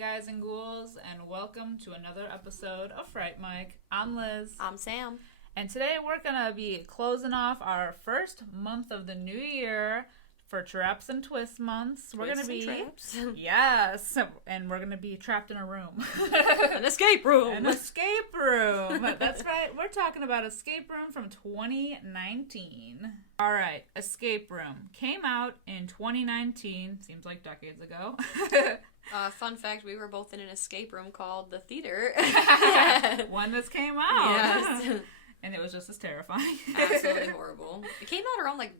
guys and ghouls, and welcome to another episode of Fright Mike. I'm Liz. I'm Sam. And today we're going to be closing off our first month of the new year for Traps and Twists months. We're going to be... Traps? Yes. And we're going to be trapped in a room. An escape room. An escape room. That's right. We're talking about Escape Room from 2019. All right. Escape Room came out in 2019. Seems like decades ago. Fun fact, we were both in an escape room called The Theater. One that came out. Yes. And it was just as terrifying. Absolutely horrible. It came out around, like,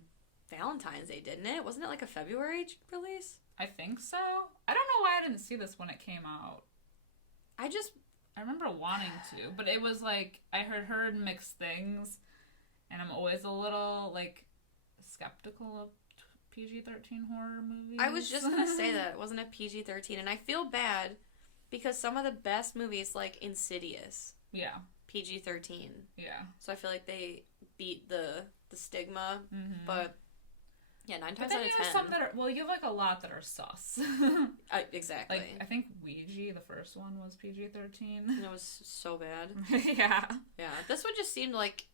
Valentine's Day, didn't it? Wasn't it, like, a February release? I think so. I don't know why I didn't see this when it came out. I remember wanting to, but it was, like, I heard mixed things, and I'm always a little, like, skeptical of PG-13 horror movies. I was just gonna say that. It wasn't a PG-13, and I feel bad because some of the best movies, like Insidious... Yeah. PG-13. Yeah. So I feel like they beat the stigma, Mm-hmm. but yeah, 9 times but out of 10. you have some that are, well, you have like a lot that are sus. Exactly. Like, I think Ouija, the first one, was PG-13. And it was so bad. Yeah. Yeah. This one just seemed like,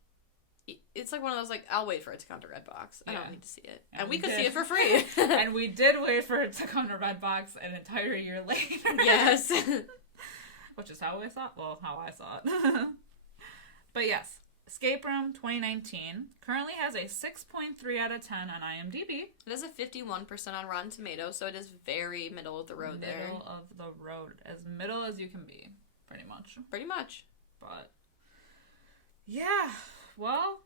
it's like one of those, like, I'll wait for it to come to Redbox. I Yeah. don't need to see it. And And we could did. see it for free. And we did wait for it to come to Redbox an entire year later. Yes. Which is how I saw it. But yes, Escape Room 2019 currently has a 6.3 out of 10 on IMDb. It is a 51% on Rotten Tomatoes, so it is very middle of the road there. Middle of the road. As middle as you can be, pretty much. Pretty much. But, yeah, well,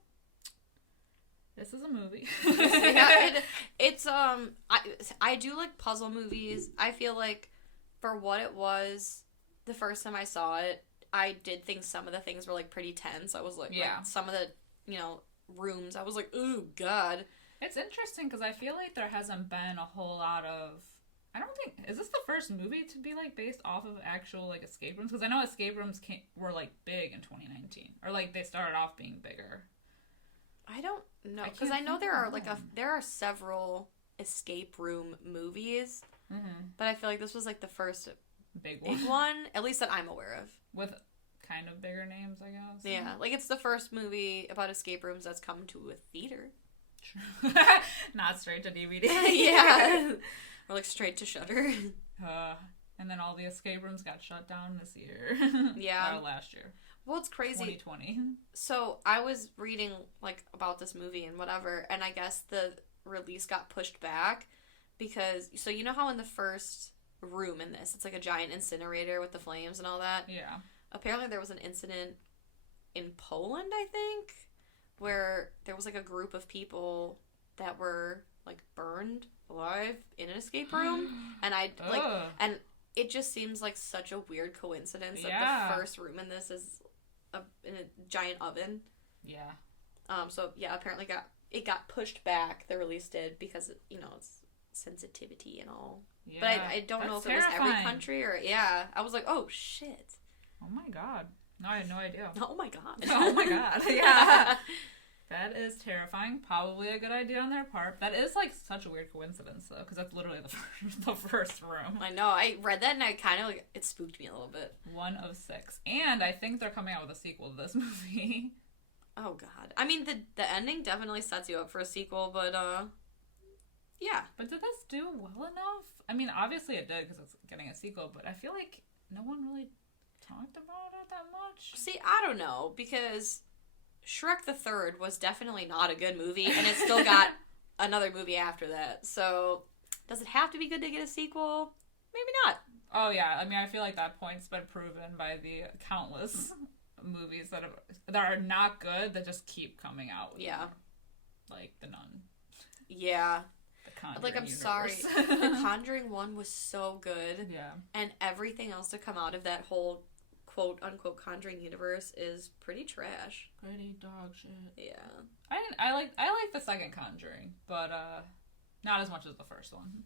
this is a movie. Yeah, it's, I do like puzzle movies. I feel like for what it was, the first time I saw it, I did think some of the things were, like, pretty tense. I was like, yeah. like some of the, rooms, I was like, ooh, God. It's interesting because I feel like there hasn't been a whole lot of... I don't think... Is this the first movie to be, like, based off of actual, like, escape rooms? Because I know escape rooms were, like, big in 2019. Or, like, they started off being bigger. I don't know. Because I know there are several escape room movies. Mm-hmm. But I feel like this was, like, the first Big one, at least that I'm aware of. With kind of bigger names, I guess. Yeah, like, it's the first movie about escape rooms that's come to a theater. Not straight to DVD. Yeah. Or, like, straight to Shudder. And then all the escape rooms got shut down this year. Yeah. Or last year. Well, it's crazy. 2020. So, I was reading, like, about this movie and whatever, and I guess the release got pushed back because, so you know how in the first room in this, it's like a giant incinerator with the flames and all that? Yeah. Apparently there was an incident in Poland, I think, where there was, like, a group of people that were, like, burned alive in an escape room, and and it just seems like such a weird coincidence that the first room in this is in a giant oven. Yeah. So, yeah, apparently it got pushed back, the release did, because, it's sensitivity and all. Yeah, but I don't know if it was every country or... Yeah. I was like, oh, shit. Oh, my God. No, I had no idea. Oh, my God. Oh, my God. Yeah. That is terrifying. Probably a good idea on their part. That is, like, such a weird coincidence, though, because that's literally the first room. I know. I read that, and I kind of, like, it spooked me a little bit. 1 of 6. And I think they're coming out with a sequel to this movie. Oh, God. I mean, the ending definitely sets you up for a sequel, but, yeah. But did this do well enough? I mean, obviously it did, because it's getting a sequel, but I feel like no one really talked about it that much. See, I don't know, because Shrek the Third was definitely not a good movie, and it still got another movie after that. So, does it have to be good to get a sequel? Maybe not. Oh, yeah. I mean, I feel like that point's been proven by the countless movies that are not good that just keep coming out. Yeah. Like The Nun. Yeah. The Conjuring Like, I'm universe. sorry. The Conjuring 1 was so good. Yeah. And everything else to come out of that whole quote-unquote Conjuring universe is pretty trash. Pretty dog shit. Yeah. I like the second Conjuring, but not as much as the first one.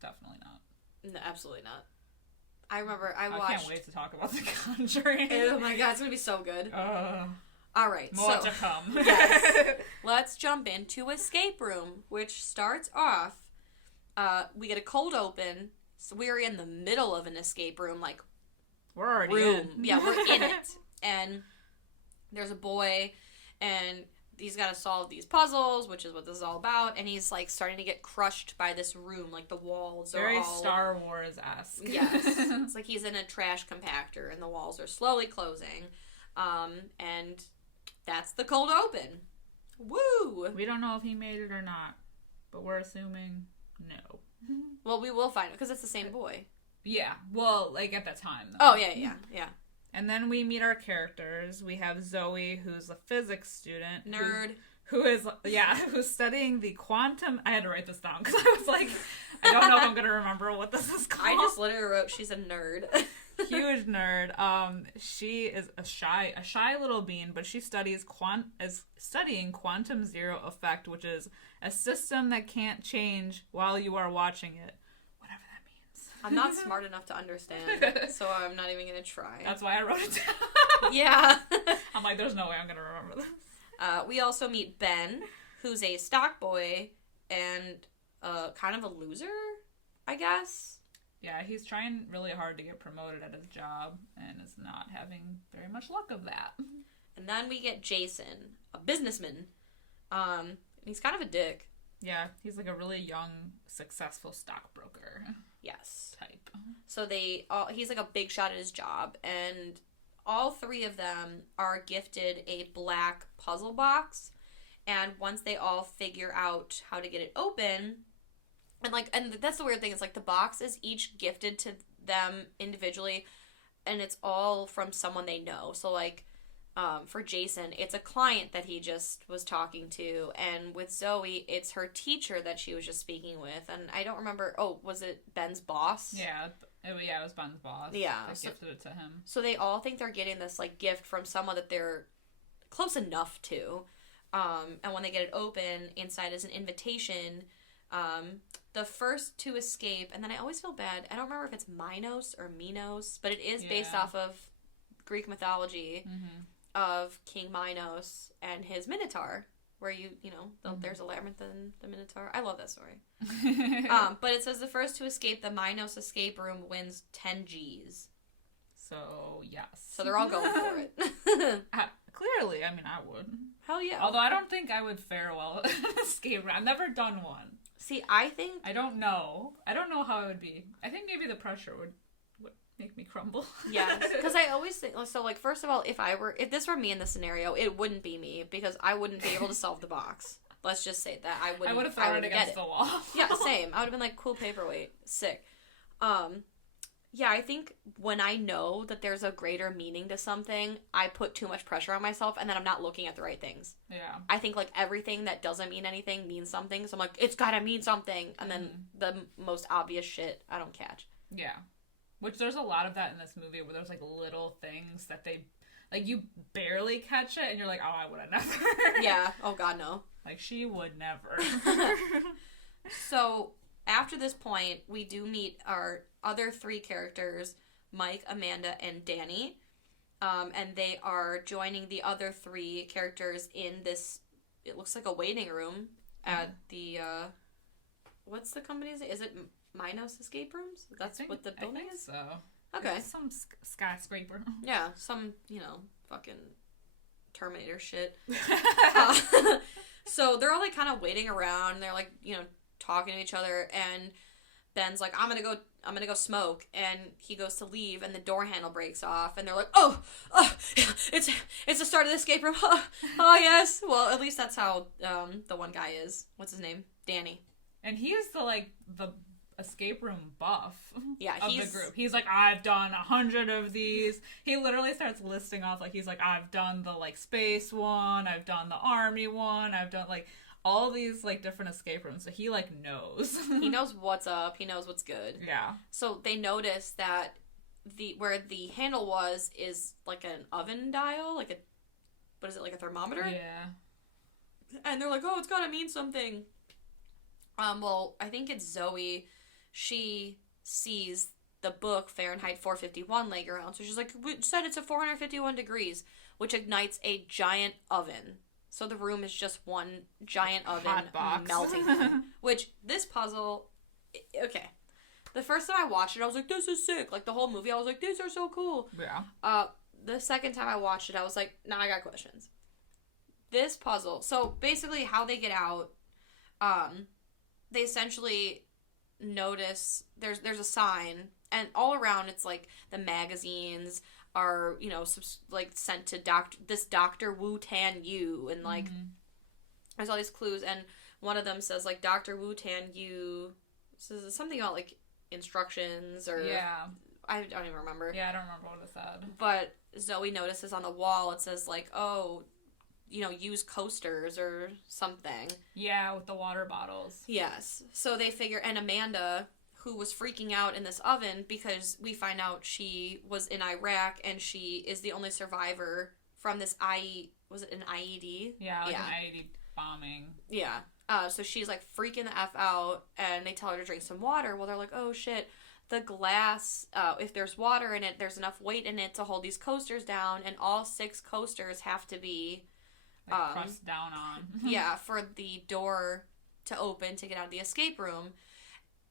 Definitely not. No, absolutely not. I remember I watched... I can't wait to talk about the Conjuring. Oh my God, it's gonna be so good. All right, more to come. Yes. Let's jump into Escape Room, which starts off, we get a cold open, So we're in the middle of an escape room, like, We're already room. in. Yeah, we're in it. And there's a boy, and he's got to solve these puzzles, which is what this is all about. And he's, like, starting to get crushed by this room. Like, the walls are Very all... Star Wars-esque. Yes. It's like he's in a trash compactor, and the walls are slowly closing. And that's the cold open. Woo! We don't know if he made it or not, but we're assuming no. Well, we will find it, because it's the same boy. Yeah, well, like, at that time, though. Oh, yeah. And then we meet our characters. We have Zoe, who's a physics student. Nerd. Who's studying the quantum... I had to write this down, because I was like, I don't know if I'm going to remember what this is called. I just literally wrote, she's a nerd. Huge nerd. She is a shy little bean, but she is studying quantum zero effect, which is a system that can't change while you are watching it. Whatever that means. I'm not smart enough to understand, so I'm not even going to try. That's why I wrote it down. Yeah. I'm like, there's no way I'm going to remember this. We also meet Ben, who's a stock boy and kind of a loser, I guess. Yeah, he's trying really hard to get promoted at his job and is not having very much luck of that. And then we get Jason, a businessman. He's kind of a dick. Yeah, he's like a really young, successful stockbroker. Yes. Type. So he's like a big shot at his job, and all three of them are gifted a black puzzle box. And once they all figure out how to get it open, and that's the weird thing, is like the box is each gifted to them individually, and it's all from someone they know. So like, for Jason, it's a client that he just was talking to, and with Zoe, it's her teacher that she was just speaking with, and I don't remember, was it Ben's boss? Yeah, it was Ben's boss. Yeah. That gifted it to him. So they all think they're getting this, like, gift from someone that they're close enough to, and when they get it open, inside is an invitation. The first to escape, and then I always feel bad, I don't remember if it's Minos or Minos, but it is based off of Greek mythology, of King Minos and his Minotaur, where there's a labyrinth in the Minotaur. I love that story. But it says the first to escape the Minos escape room wins 10 G's. So, yes. So they're all going for it. Clearly, I mean, I would. Hell yeah. Although I don't think I would fare well at an escape room. I've never done one. See, I think... I don't know. I don't know how it would be. I think maybe the pressure would make me crumble. Yes, because I always think... So, like, first of all, if this were me in this scenario, it wouldn't be me, because I wouldn't be able to solve the box. Let's just say that. I would have thrown it against the wall. Yeah, same. I would have been like, cool paperweight. Sick. Yeah, I think when I know that there's a greater meaning to something, I put too much pressure on myself, and then I'm not looking at the right things. Yeah. I think, like, everything that doesn't mean anything means something, so I'm like, it's gotta mean something, and then the most obvious shit I don't catch. Yeah. Which there's a lot of that in this movie, where there's, like, little things that they... Like, you barely catch it, and you're like, oh, I would have never. Yeah. Oh, God, no. Like, she would never. So, after this point, we do meet our other three characters, Mike, Amanda, and Danny. And they are joining the other three characters in this, it looks like a waiting room at the, what's the company? Is it Minos Escape Rooms? That's what the building is? So. Okay. It's some skyscraper. Yeah, some, fucking Terminator shit. So they're all, like, kind of waiting around, and they're, like, talking to each other, and Ben's like, I'm gonna go smoke, and he goes to leave, and the door handle breaks off, and they're like, oh, it's the start of the escape room. Oh, yes. Well, at least that's how the one guy is. What's his name? Danny. And he is the escape room buff of the group. He's like, I've done 100 of these. He literally starts listing off, like, he's like, I've done the, like, space one, I've done the army one, I've done, like, all these, like, different escape rooms. So he, like, knows. He knows what's up. He knows what's good. Yeah. So they notice that where the handle was is, like, an oven dial, like what is it, like a thermometer? Yeah. And they're like, oh, it's gotta mean something. Well, I think it's Zoe. She sees the book Fahrenheit 451 laying around. So she's like, we said it's at 451 degrees, which ignites a giant oven. So the room is just one giant oven Hot box. melting. Which, this puzzle... Okay. The first time I watched it, I was like, this is sick. Like, the whole movie, I was like, these are so cool. Yeah. The second time I watched it, I was like, nah, I got questions. This puzzle. So, basically, how they get out, they essentially notice there's a sign, and all around it's like the magazines are, you know, like sent to Dr. Wu Tan Yu, and like there's all these clues, and one of them says like Dr. Wu Tan Yu says something about like instructions, or I don't even remember. Yeah, I don't remember what it said. But Zoe notices on the wall it says like, oh, you know, use coasters or something. Yeah, with the water bottles. Yes. So they figure, and Amanda, who was freaking out in this oven because we find out she was in Iraq and she is the only survivor from this was it an IED? Yeah, like an IED bombing. Yeah. So she's like freaking the F out, and they tell her to drink some water. Well, they're like, oh shit, the glass, if there's water in it, there's enough weight in it to hold these coasters down, and all 6 coasters have to be like pressed down on. Yeah, for the door to open to get out of the escape room.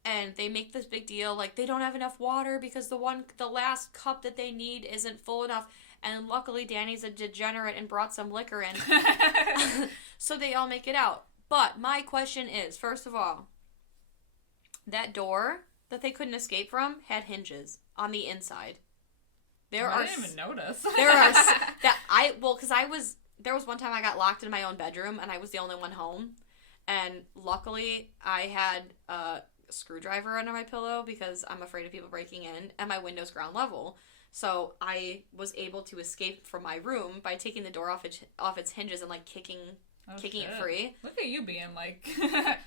And they make this big deal, like, they don't have enough water because the last cup that they need isn't full enough. And luckily, Danny's a degenerate and brought some liquor in. So they all make it out. But my question is, first of all, that door that they couldn't escape from had hinges on the inside. I didn't even notice. There was one time I got locked in my own bedroom, and I was the only one home. And luckily, I had a screwdriver under my pillow because I'm afraid of people breaking in, and my window's ground level. So I was able to escape from my room by taking the door off its hinges and like kicking it free. Look at you being like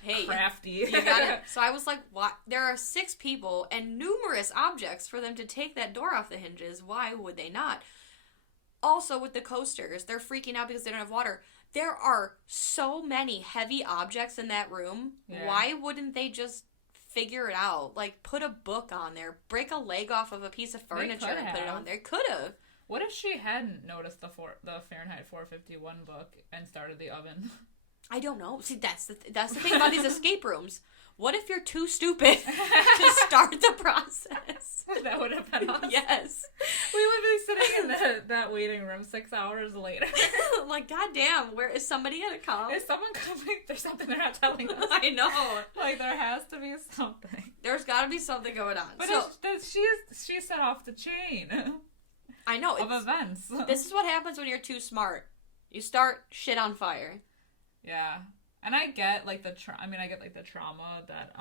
hey, crafty. You got it. So I was like, what? There are 6 people and numerous objects for them to take that door off the hinges. Why would they not? Also, with the coasters, they're freaking out because they don't have water. There are so many heavy objects in that room. Yeah. Why wouldn't they just figure it out? Like, put a book on there. Break a leg off of a piece of furniture and put it on there. Could have. What if she hadn't noticed the Fahrenheit 451 book and started the oven? I don't know. See, that's the thing about these escape rooms. What if you're too stupid to start the process? That would have been awesome. Yes. We would be sitting in that waiting room 6 hours later. Like, goddamn, where is somebody gonna come? Is someone coming? There's something they're not telling us. I know. Like, there has to be something. There's gotta be something going on. But she set off the chain. I know. Of events. This is what happens when you're too smart. You start shit on fire. Yeah. And I get, like, the trauma that,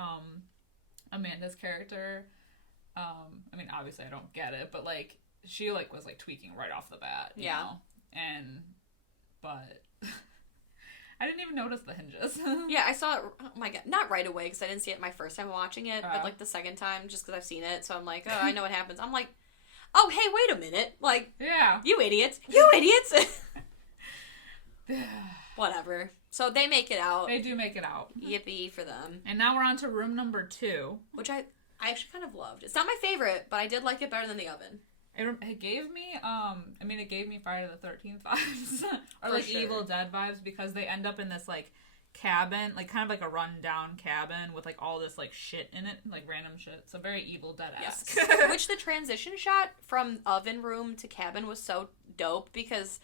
Amanda's character, I mean, obviously I don't get it, but, like, she, like, was, like, tweaking right off the bat, you know? But, I didn't even notice the hinges. Yeah, I saw it, oh my god, not right away, because I didn't see it my first time watching it, but, like, the second time, just because I've seen it, so I'm like, oh, I know what happens. I'm like, oh, hey, wait a minute. Like, yeah. You idiots. You idiots! Whatever. So they make it out. They do make it out. Yippee for them. And now we're on to room number 2. Which I actually kind of loved. It's not my favorite, but I did like it better than the oven. It gave me, it gave me Friday the 13th vibes. Or, For like, sure. Evil Dead vibes, because they end up in this, like, cabin, like, kind of like a rundown cabin with, like, all this, like, shit in it, like, random shit. So very Evil Dead-esque. Yes. Which the transition shot from oven room to cabin was so dope, because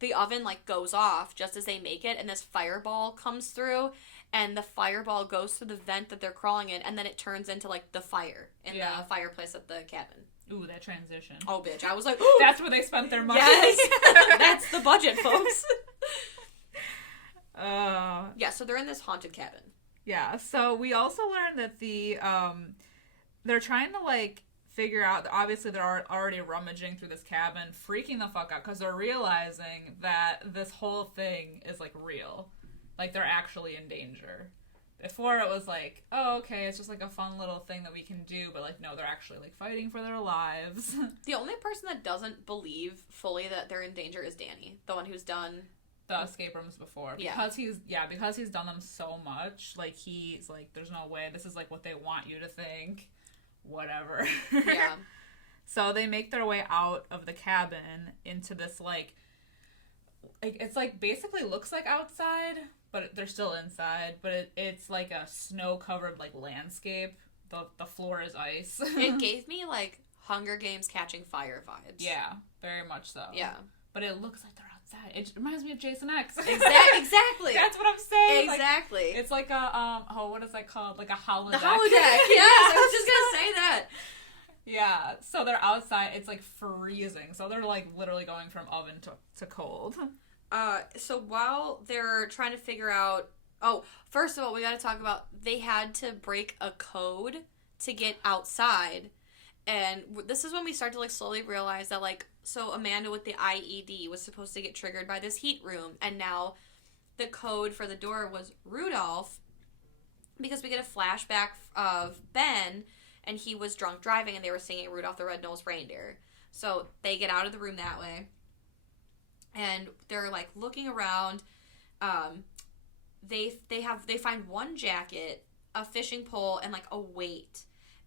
the oven, like, goes off just as they make it, and this fireball comes through, and the fireball goes through the vent that they're crawling in, and then it turns into, like, the fire in the fireplace at the cabin. Ooh, that transition. Oh, bitch. I was like, ooh! That's where they spent their money. Yes! That's the budget, folks. Yeah, so they're in this haunted cabin. Yeah, so we also learned that they're trying to, like, figure out, obviously they're already rummaging through this cabin, freaking the fuck out, because they're realizing that this whole thing is, like, real. Like, they're actually in danger. Before it was like, oh, okay, it's just, like, a fun little thing that we can do, but, like, no, they're actually, like, fighting for their lives. The only person that doesn't believe fully that they're in danger is Danny, the one who's done the escape rooms before. Because he's done them so much, like, he's like, there's no way, this is, like, what they want you to think. Whatever. Yeah. So they make their way out of the cabin into this, like it's, like, basically looks like outside, but they're still inside. But it's, like, a snow-covered, like, landscape. the floor is ice. It gave me, like, Hunger Games Catching Fire vibes. Yeah, very much so. Yeah. But it looks like they're outside. It reminds me of Jason X. Exactly. That's what I'm saying. Exactly. Like, it's like a, what is that called? Like a holodeck. The holodeck. Yes, I was just gonna say that. Yeah, so they're outside. It's like freezing. So they're like literally going from oven to cold. So while they're trying to figure out... Oh, first of all, we gotta talk about... They had to break a code to get outside. And this is when we start to, like, slowly realize that, like... So Amanda with the IED was supposed to get triggered by this heat room. And now the code for the door was Rudolph. Because we get a flashback of Ben... And he was drunk driving, and they were singing Rudolph the Red-Nosed Reindeer. So they get out of the room that way. And they're, like, looking around. They find one jacket, a fishing pole, and, like, a weight.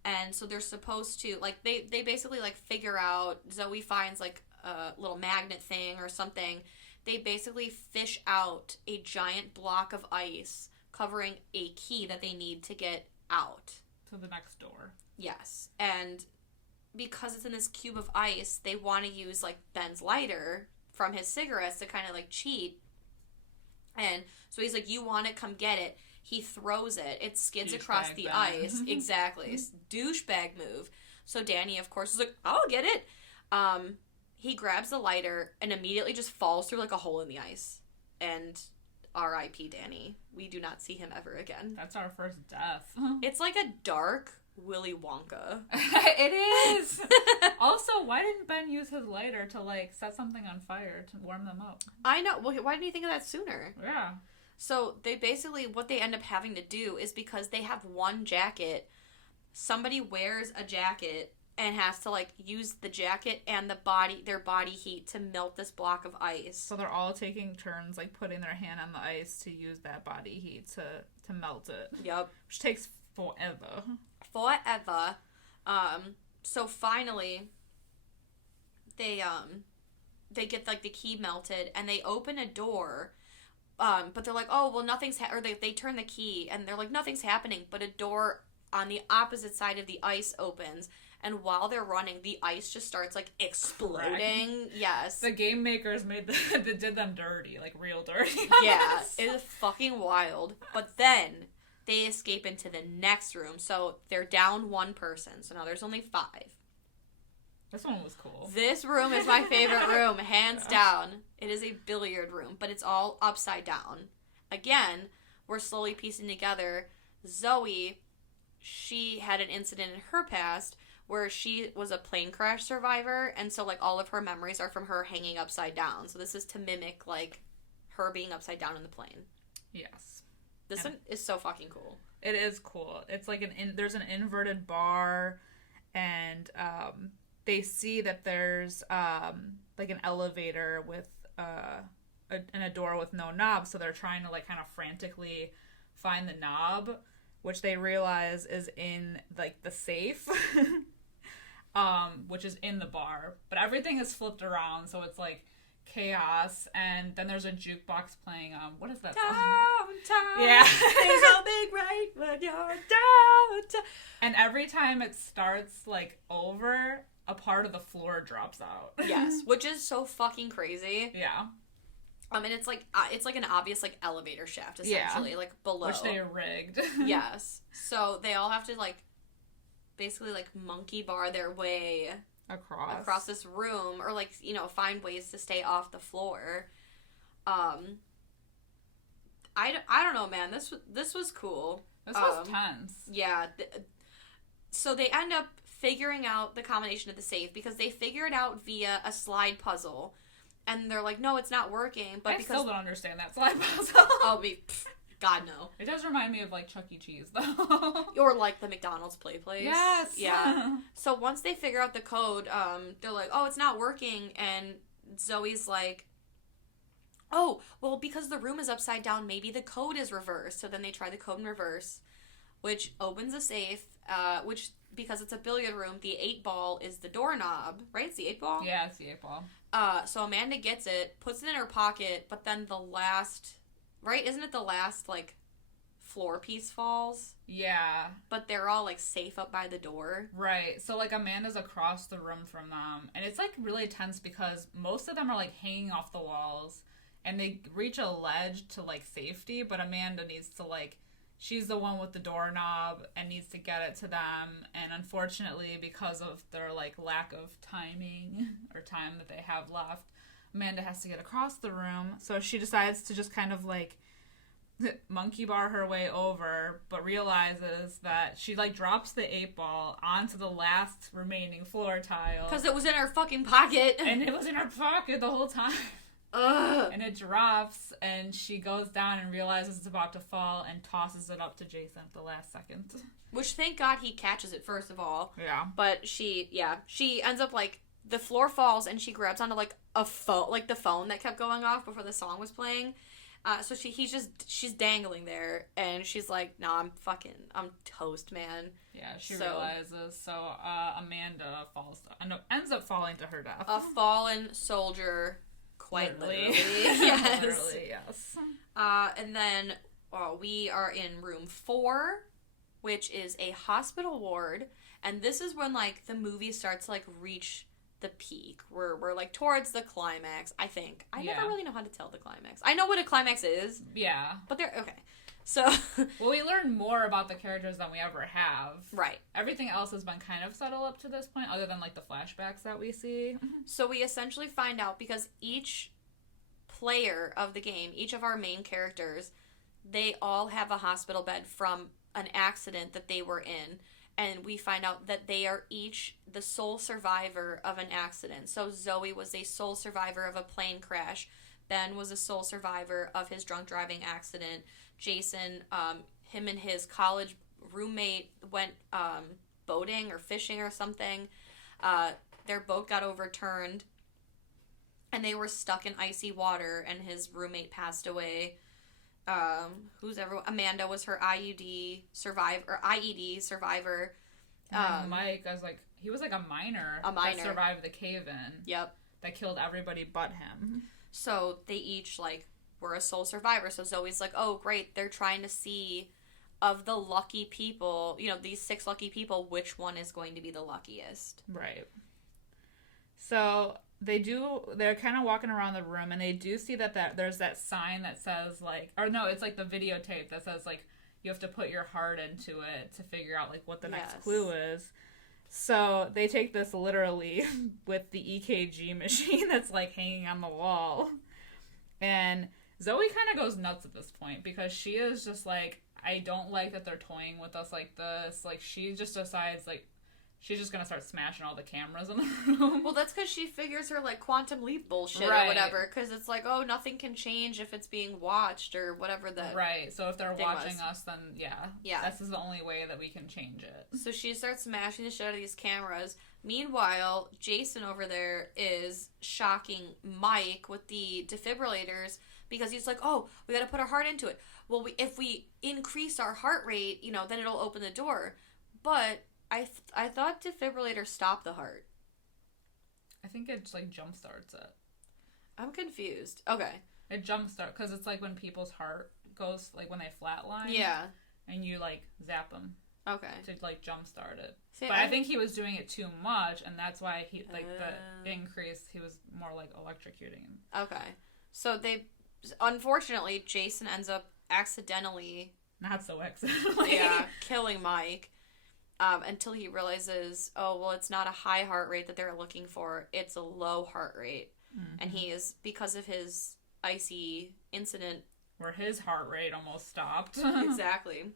And so they're supposed to, like, they basically, like, figure out, Zoe finds, like, a little magnet thing or something. They basically fish out a giant block of ice covering a key that they need to get out. To the next door. Yes. And because it's in this cube of ice, they want to use, like, Ben's lighter from his cigarettes to kind of, like, cheat. And so he's like, you want it? Come get it. He throws it. It skids across the ice. Exactly. Douchebag move. So Danny, of course, is like, I'll get it. He grabs the lighter and immediately just falls through, like, a hole in the ice. And R.I.P. Danny. We do not see him ever again. That's our first death. It's like a dark Willy Wonka. It is. Also, why didn't Ben use his lighter to, like, set something on fire to warm them up? I know. Well, why didn't you think of that sooner? Yeah. So they basically, what they end up having to do is because they have one jacket, somebody wears a jacket and has to, like, use the jacket and their body heat to melt this block of ice. So they're all taking turns, like, putting their hand on the ice to use that body heat to melt it. Yep. Which takes forever. So finally, they get, like, the key melted, and they open a door, but they're like, oh, well, nothing's, or they turn the key, and they're like, nothing's happening, but a door on the opposite side of the ice opens, and while they're running, the ice just starts, like, exploding. Correct. Yes. The game makers did them dirty, like, real dirty. Yeah, it is fucking wild. But then they escape into the next room, so they're down one person, so now there's only 5. This one was cool. This room is my favorite room, hands down. It is a billiard room, but it's all upside down. Again, we're slowly piecing together. Zoe, she had an incident in her past where she was a plane crash survivor, and so, like, all of her memories are from her hanging upside down. So this is to mimic, like, her being upside down in the plane. Yes. This one is so fucking cool. It is cool. It's like there's an inverted bar, and they see that there's like an elevator with and a door with no knob, so they're trying to, like, kind of frantically find the knob, which they realize is in, like, the safe. Which is in the bar. But everything is flipped around, so it's, like, chaos. And then there's a jukebox playing, what is that song? Downtown. Yeah. Things all big right when you're downtown. And every time it starts, like, over, a part of the floor drops out. Yes, which is so fucking crazy. Yeah. And it's like an obvious, like, elevator shaft, essentially, like, below. Which they rigged. Yes. So they all have to, like, basically, like, monkey bar their way across this room, or, like, you know, find ways to stay off the floor. I don't know, man. This was cool. This was tense. Yeah. So they end up figuring out the combination of the safe because they figure it out via a slide puzzle. And they're like, no, it's not working. But I still don't understand that slide puzzle. God, no. It does remind me of, like, Chuck E. Cheese, though. Or, like, the McDonald's play place. Yes. Yeah. So once they figure out the code, they're like, oh, it's not working. And Zoe's like, oh, well, because the room is upside down, maybe the code is reversed. So then they try the code in reverse, which opens a safe, which, because it's a billiard room, the 8-ball is the doorknob, right? It's the 8-ball? Yeah, it's the 8-ball. So Amanda gets it, puts it in her pocket, but then the last, right? Isn't it the last, like, floor piece falls, Yeah. but they're all, like, safe up by the door. Right. So, like, Amanda's across the room from them. And it's, like, really tense because most of them are, like, hanging off the walls. And they reach a ledge to, like, safety. But Amanda needs to, like, she's the one with the doorknob and needs to get it to them. And unfortunately, because of their, like, lack of timing or time that they have left, Amanda has to get across the room. So she decides to just kind of, like, monkey bar her way over, but realizes that she, like, drops the 8-ball onto the last remaining floor tile. Because it was in her fucking pocket. And it was in her pocket the whole time. Ugh. And it drops, and she goes down and realizes it's about to fall and tosses it up to Jason at the last second. Which, thank God, he catches it, first of all. Yeah. But she ends up, like, the floor falls, and she grabs onto, like, a phone, like, the phone that kept going off before the song was playing. So she's dangling there, and she's like, no, I'm toast, man. Yeah, she realizes. So, Amanda ends up falling to her death. A fallen soldier, quite literally. Yes. Literally, yes. And then we are in room 4, which is a hospital ward, and this is when, like, the movie starts to, like, reach the peak. We're like towards the climax, I think. I never really know how to tell the climax. I know what a climax is. Yeah. But they're okay. So well, we learn more about the characters than we ever have. Right. Everything else has been kind of subtle up to this point, other than, like, the flashbacks that we see. So we essentially find out, because each player of the game, each of our main characters, they all have a hospital bed from an accident that they were in. And we find out that they are each the sole survivor of an accident. So Zoe was a sole survivor of a plane crash. Ben was a sole survivor of his drunk driving accident. Jason, him and his college roommate went boating or fishing or something. Their boat got overturned, and they were stuck in icy water, and his roommate passed away. Amanda was her IED survivor. Mike, he was like a miner. That survived the cave-in. Yep. That killed everybody but him. So they each, like, were a sole survivor. So Zoe's like, oh, great, they're trying to see, of the lucky people, you know, these 6 lucky people, which one is going to be the luckiest. Right. So they're kind of walking around the room, and they do see that there's that sign that says, like, or no, it's like the videotape that says, like, you have to put your heart into it to figure out, like, what the next clue is. So they take this literally with the EKG machine that's, like, hanging on the wall. And Zoe kind of goes nuts at this point, because she is just like, I don't like that they're toying with us like this. Like, she just decides, like, she's just gonna start smashing all the cameras in the room. Well, that's because she figures her, like, quantum leap bullshit right. or whatever. Because it's like, oh, nothing can change if it's being watched or whatever that. Right. So if they're watching us, then yeah, this is the only way that we can change it. So she starts smashing the shit out of these cameras. Meanwhile, Jason over there is shocking Mike with the defibrillators, because he's like, oh, we got to put our heart into it. Well, if we increase our heart rate, you know, then it'll open the door. But I thought defibrillators stop the heart. I think it just, like, jump starts it. I'm confused. Okay. It jump starts, because it's like when people's heart goes, like, when they flatline. Yeah. And you, like, zap them. Okay. To, like, jump start it. See, but I think he was doing it too much, and that's why he, like, the increase, he was more, like, electrocuting. Okay. So unfortunately, Jason ends up accidentally. Not so accidentally. Yeah, killing Mike. Until he realizes, oh, well, it's not a high heart rate that they're looking for. It's a low heart rate. Mm-hmm. And he is, because of his icy incident. Where his heart rate almost stopped. Exactly.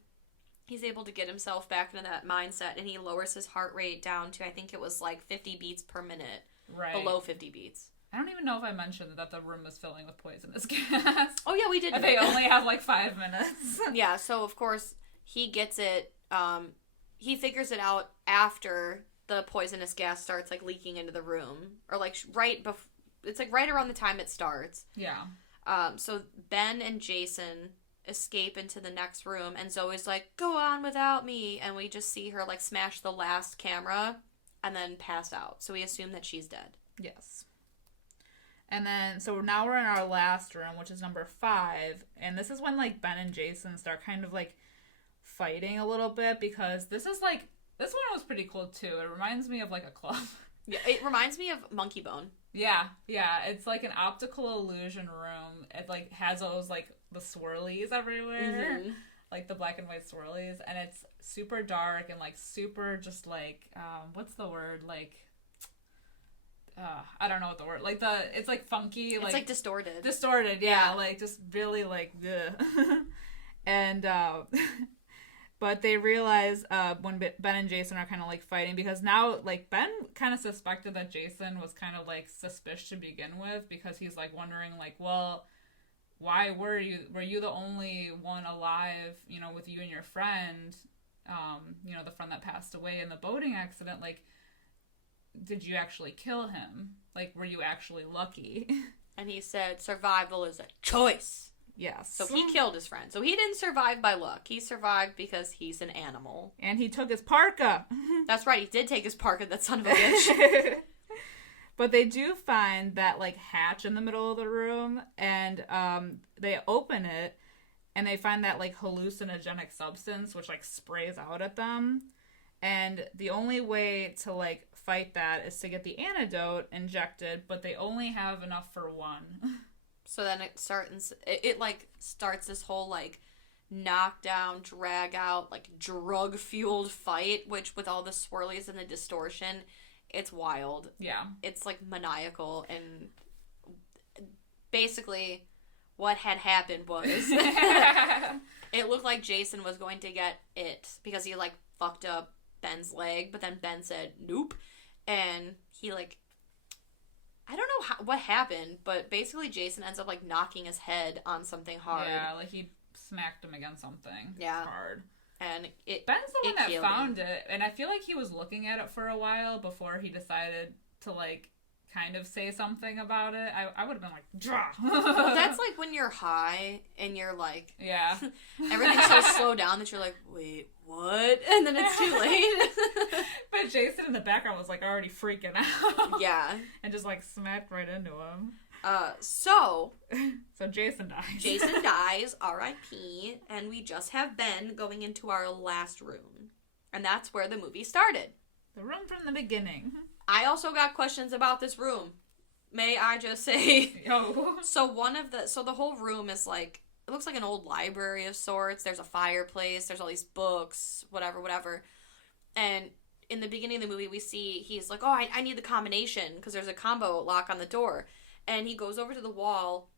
He's able to get himself back into that mindset, and he lowers his heart rate down to, I think it was like 50 beats per minute. Right. Below 50 beats. I don't even know if I mentioned that the room was filling with poisonous gas. Oh, yeah, we did. They only have, like, 5 minutes. Yeah, so, of course, he gets it. He figures it out after the poisonous gas starts, like, leaking into the room. Or, like, it's, like, right around the time it starts. Yeah. So Ben and Jason escape into the next room, and Zoe's like, go on without me. And we just see her, like, smash the last camera and then pass out. So we assume that she's dead. Yes. And then, so now we're in our last room, which is number 5. And this is when, like, Ben and Jason start kind of, like, fighting a little bit. Because this is, like, this one was pretty cool, too. It reminds me of, like, a club. Yeah, it reminds me of Monkey Bone. Yeah. It's, like, an optical illusion room. It, like, has those, like, the swirlies everywhere. Mm-hmm. Like, the black and white swirlies. And it's super dark and, like, super just, like, what's the word? Like... I don't know what the word, like it's like funky, it's like distorted, yeah. Like just really like ugh. And but they realize when Ben and Jason are kind of like fighting, because now like Ben kind of suspected that Jason was kind of like suspicious to begin with, because he's like wondering like, well, why were you the only one alive, you know, with you and your friend, you know, the friend that passed away in the boating accident, like did you actually kill him? Like, were you actually lucky? And he said, survival is a choice. Yes. So he killed his friend. So he didn't survive by luck. He survived because he's an animal. And he took his parka. That's right. He did take his parka, that son of a bitch. But they do find that, like, hatch in the middle of the room. And they open it. And they find that, like, hallucinogenic substance, which, like, sprays out at them. And the only way to, like, fight that is to get the antidote injected, but they only have enough for one. So then it starts this whole, like, knockdown, drag out, like, drug-fueled fight, which with all the swirlies and the distortion, it's wild. Yeah. It's, like, maniacal, and basically what had happened was it looked like Jason was going to get it because he, like, fucked up Ben's leg, but then Ben said, nope. And he, like, I don't know what happened, but basically Jason ends up, like, knocking his head on something hard. Yeah, like, he smacked him against something hard. And Ben's the one that found it, and I feel like he was looking at it for a while before he decided to, like, kind of say something about it. I would have been like, draw. Well, that's like when you're high and you're like, yeah, everything's so slow down that you're like, wait, what? And then it's too late. But Jason in the background was like already freaking out. Yeah. And just like smacked right into him. So Jason dies. Jason dies, R.I.P. And we just have Ben going into our last room. And that's where the movie started. The room from the beginning. I also got questions about this room. May I just say? Yo. So the whole room is like, it looks like an old library of sorts. There's a fireplace. There's all these books, whatever. And in the beginning of the movie, we see he's like, oh, I need the combination because there's a combo lock on the door. And he goes over to the wall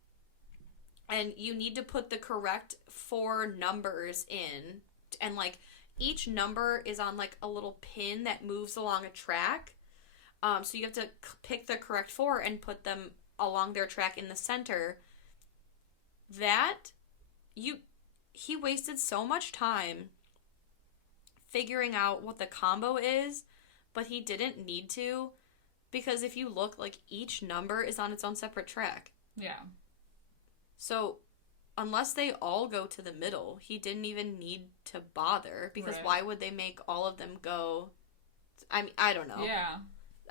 and you need to put the correct 4 numbers in. And like each number is on like a little pin that moves along a track. So you have to pick the correct 4 and put them along their track in the center. He wasted so much time figuring out what the combo is, but he didn't need to, because if you look, like, each number is on its own separate track. Yeah. So, unless they all go to the middle, he didn't even need to bother, because why would they make all of them go... I mean, I don't know. Yeah.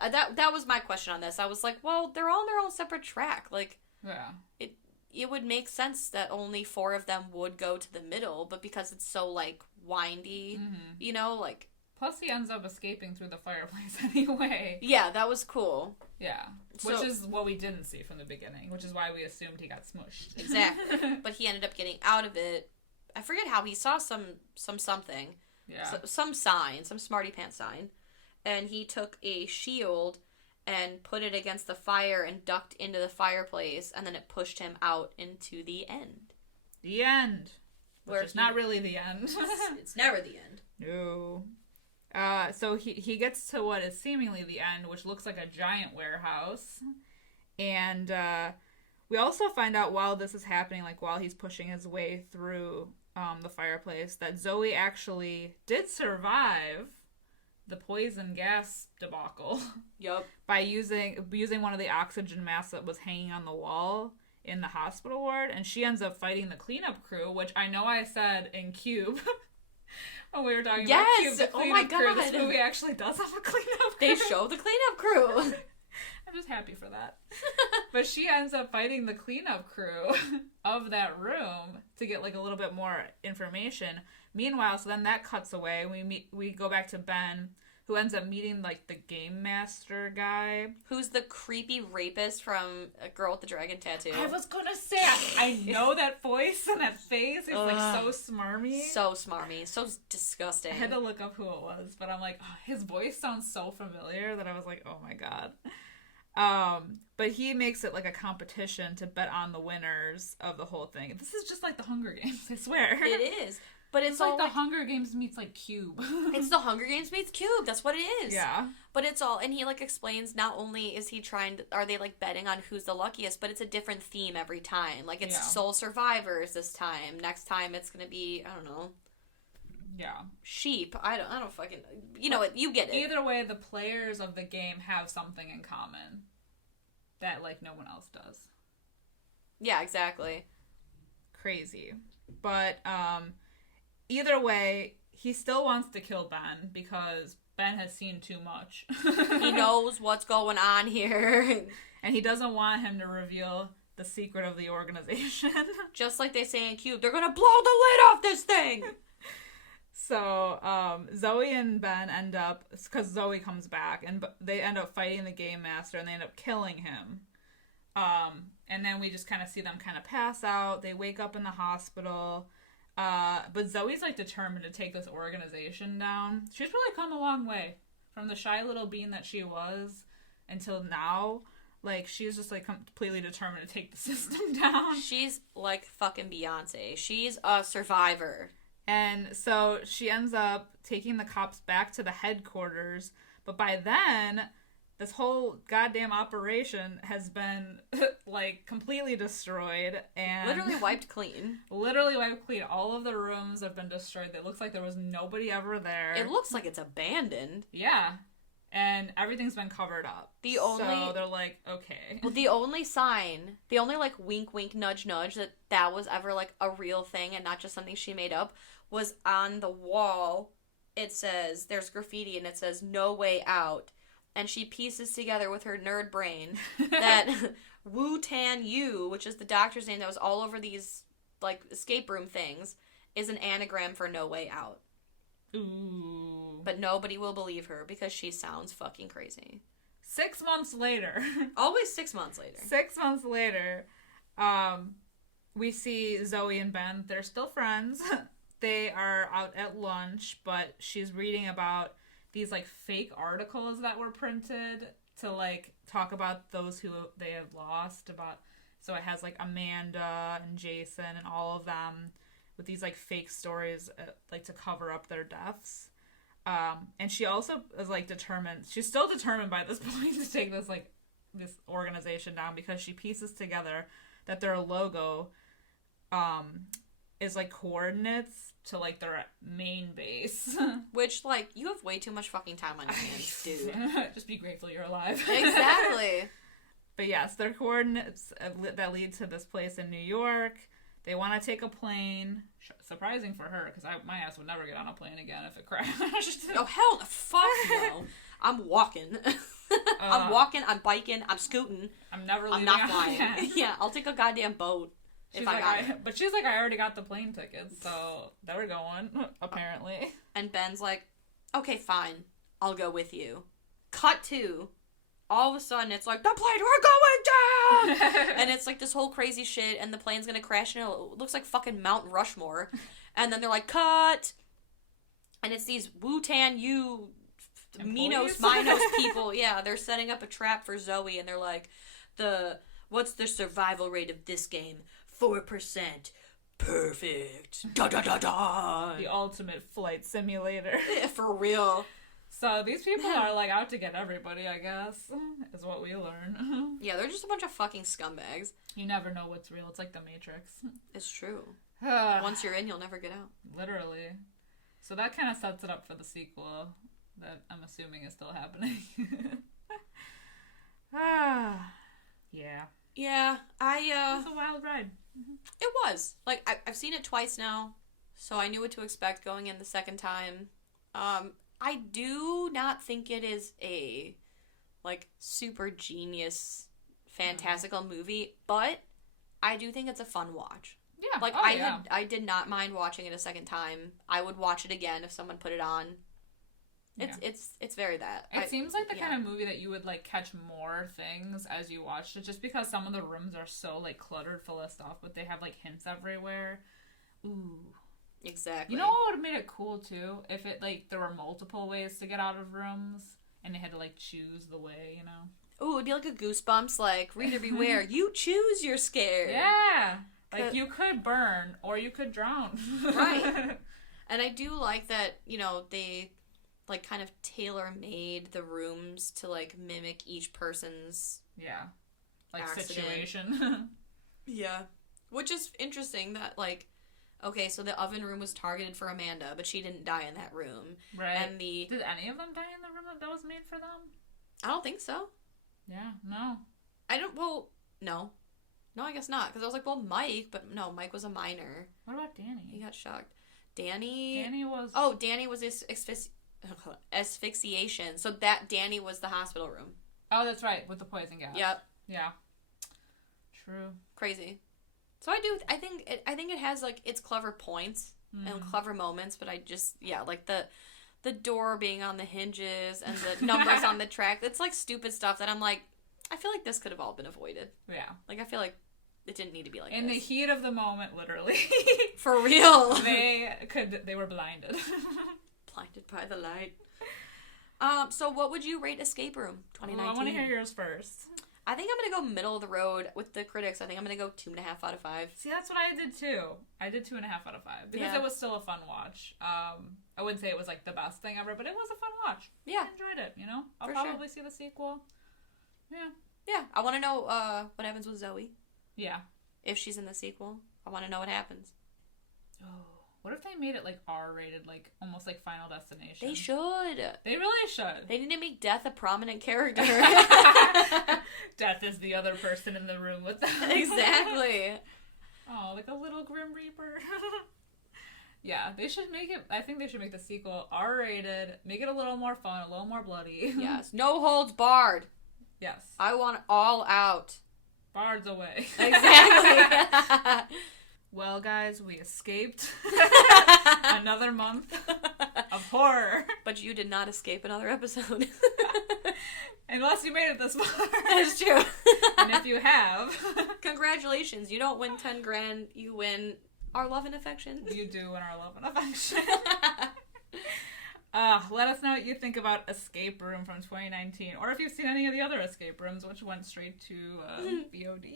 That was my question on this. I was like, well, they're all on their own separate track. Like, yeah. It would make sense that only 4 of them would go to the middle, but because it's so, like, windy, you know, like... Plus he ends up escaping through the fireplace anyway. Yeah, that was cool. Yeah. Which is what we didn't see from the beginning, which is why we assumed he got smushed. Exactly. But he ended up getting out of it. I forget how. He saw something. Yeah. Some sign, some smarty pants sign. And he took a shield and put it against the fire and ducked into the fireplace, and then it pushed him out into the end. The end. Which is not really the end. It's never the end. No. So he gets to what is seemingly the end, which looks like a giant warehouse. And we also find out while this is happening, like while he's pushing his way through the fireplace, that Zoe actually did survive the poison gas debacle. Yup. By using one of the oxygen masks that was hanging on the wall in the hospital ward, and she ends up fighting the cleanup crew, which I know I said in Cube when we were talking about Cube, the cleanup crew. This movie actually does have a cleanup crew. They show the cleanup crew. I'm just happy for that. But she ends up fighting the cleanup crew of that room to get like a little bit more information. Meanwhile, so then that cuts away. We go back to Ben, who ends up meeting like the game master guy, who's the creepy rapist from A Girl with the Dragon Tattoo. I was gonna say, I know that voice and that face. It's like so smarmy. So smarmy. So disgusting. I had to look up who it was, but I'm like, oh, his voice sounds so familiar that I was like, oh my god. But he makes it like a competition to bet on the winners of the whole thing. This is just like the Hunger Games, I swear. It is. But it's like the Hunger Games meets like Cube. It's the Hunger Games meets Cube. That's what it is. Yeah. But it's all, and he like explains not only is he are they like betting on who's the luckiest, but it's a different theme every time. Like it's Soul Survivors this time. Next time it's gonna be, I don't know. Yeah. Sheep. I don't fucking, you know what, you get it. Either way, the players of the game have something in common that like no one else does. Yeah, exactly. Crazy. But either way, he still wants to kill Ben because Ben has seen too much. He knows what's going on here. And he doesn't want him to reveal the secret of the organization. Just like they say in Cube, they're gonna blow the lid off this thing! So, Zoe and Ben end up, because Zoe comes back, and they end up fighting the game master, and they end up killing him. And then we just kind of see them kind of pass out. They wake up in the hospital. But Zoe's, like, determined to take this organization down. She's really come a long way. From the shy little bean that she was until now. Like, she's just, like, completely determined to take the system down. She's like fucking Beyonce. She's a survivor. And so she ends up taking the cops back to the headquarters. But by then, this whole goddamn operation has been, like, completely destroyed. And literally wiped clean. Literally wiped clean. All of the rooms have been destroyed. It looks like there was nobody ever there. It looks like it's abandoned. Yeah. And everything's been covered up. So they're like, okay. Well, the only sign, the only, like, wink, wink, nudge, nudge that was ever, like, a real thing and not just something she made up was on the wall. It says, there's graffiti and it says, "No way out." And she pieces together with her nerd brain that Wu Tan Yu, which is the doctor's name that was all over these, like, escape room things, is an anagram for "No way out." Ooh. But nobody will believe her because she sounds fucking crazy. 6 months later. Always 6 months later. 6 months later, we see Zoe and Ben. They're still friends. They are out at lunch, but she's reading about these, like, fake articles that were printed to, like, talk about those who they have lost. So it has, like, Amanda and Jason and all of them with these, like, fake stories, like, to cover up their deaths. And she also is, like, determined. She's still determined by this point to take this, like, this organization down because she pieces together that their logo is, like, coordinates to, like, their main base. Which, like, you have way too much fucking time on your hands, dude. Just be grateful you're alive. Exactly. But yes, their coordinates that lead to this place in New York. They want to take a plane. Surprising for her, because my ass would never get on a plane again if it crashed. Oh, hell the fuck no. I'm walking. I'm walking, I'm biking, I'm scooting. I'm never leaving. I'm not flying. Yeah, I'll take a goddamn boat. She's like, I already got the plane tickets, so they were going, apparently. And Ben's like, okay, fine, I'll go with you. Cut to, all of a sudden, it's like, the plane, we're going down! And it's like this whole crazy shit, and the plane's gonna crash, and it looks like fucking Mount Rushmore. And then they're like, cut! And it's these Wu-Tan Yu, Minos people. Yeah, they're setting up a trap for Zoe, and they're like, what's the survival rate of this game? 4%. Perfect. Da da da da. The ultimate flight simulator. For real. So these people are, like, out to get everybody, I guess, is what we learn. Yeah, they're just a bunch of fucking scumbags. You never know what's real. It's like the Matrix. It's true. Once you're in, you'll never get out. Literally. So that kind of sets it up for the sequel that I'm assuming is still happening. Yeah. Yeah, It's a wild ride. Mm-hmm. It was. Like, I've seen it twice now, so I knew what to expect going in the second time. I do not think it is a like, super genius, fantastical movie, but I do think it's a fun watch. Yeah. Like, yeah. I did not mind watching it a second time. I would watch it again if someone put it on. It's very that. It seems like the kind of movie that you would, like, catch more things as you watched it, just because some of the rooms are so, like, cluttered full of stuff, but they have, like, hints everywhere. Ooh. Exactly. You know what would have made it cool, too? If it, like, there were multiple ways to get out of rooms, and they had to, like, choose the way, you know? Ooh, it'd be like a Goosebumps, like, reader beware, you choose your scare. Yeah! Like, you could burn, or you could drown. Right. And I do like that, you know, they, like, kind of tailor-made the rooms to, like, mimic each person's like, accident. situation. Yeah. Which is interesting that, like, okay, so the oven room was targeted for Amanda, but she didn't die in that room. Right. And Did any of them die in the room that was made for them? I don't think so. Yeah, no. No. No, I guess not. Because I was like, well, Mike, but no, Mike was a minor. What about Danny? He got shocked. Danny was... Oh, Danny was asphyxiation. So that Danny was the hospital room. Oh, that's right, with the poison gas. Yep. Yeah. True. Crazy. So I think it has, like, its clever points and clever moments, but I just, like, the door being on the hinges and the numbers on the track, it's, like, stupid stuff that I'm like, I feel like this could have all been avoided. Yeah. Like, I feel like it didn't need to be like in this. the heat of the moment, literally. For real. They were blinded. Blinded by the light. So what would you rate Escape Room 2019? I want to hear yours first. I think I'm going to go middle of the road with the critics. I think I'm going to go 2.5 out of 5. See, that's what I did too. I did 2.5 out of 5 because it was still a fun watch. I wouldn't say it was, like, the best thing ever, but it was a fun watch. Yeah. I enjoyed it, you know? I'll probably see the sequel. Yeah. Yeah. I want to know what happens with Zoe. Yeah. If she's in the sequel. I want to know what happens. Oh. What if they made it, like, R-rated, like, almost like Final Destination? They should. They really should. They need to make Death a prominent character. Death is the other person in the room with them. Exactly. Oh, like a little Grim Reaper. Yeah, they should make it... I think they should make the sequel R-rated, make it a little more fun, a little more bloody. Yes. No holds barred. Yes. I want it all out. Bards away. Exactly. Well, guys, we escaped another month of horror. But you did not escape another episode. Unless you made it this far. That's true. And if you have... Congratulations. You don't win 10 grand. You win our love and affection. You do win our love and affection. Let us know what you think about Escape Room from 2019. Or if you've seen any of the other escape rooms, which went straight to VOD.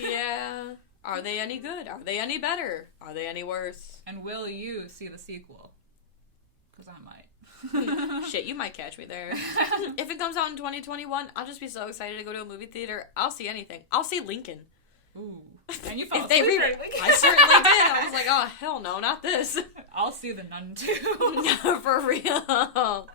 Yeah. Are they any good? Are they any better? Are they any worse? And will you see the sequel? Because I might. Shit, you might catch me there. If it comes out in 2021, I'll just be so excited to go to a movie theater. I'll see anything. I'll see Lincoln. Ooh. And you fell asleep during Lincoln. I certainly did. I was like, oh, hell no, not this. I'll see The Nun too. For real.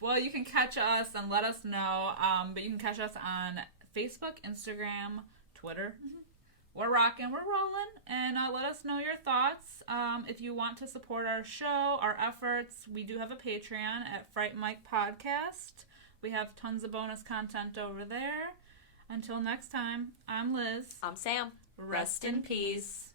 Well, you can catch us and let us know. But you can catch us on Facebook, Instagram, Twitter. We're rocking, we're rolling, and let us know your thoughts. If you want to support our show, our efforts, we do have a Patreon at Fright Mike Podcast. We have tons of bonus content over there. Until next time, I'm Liz. I'm Sam. Rest in peace.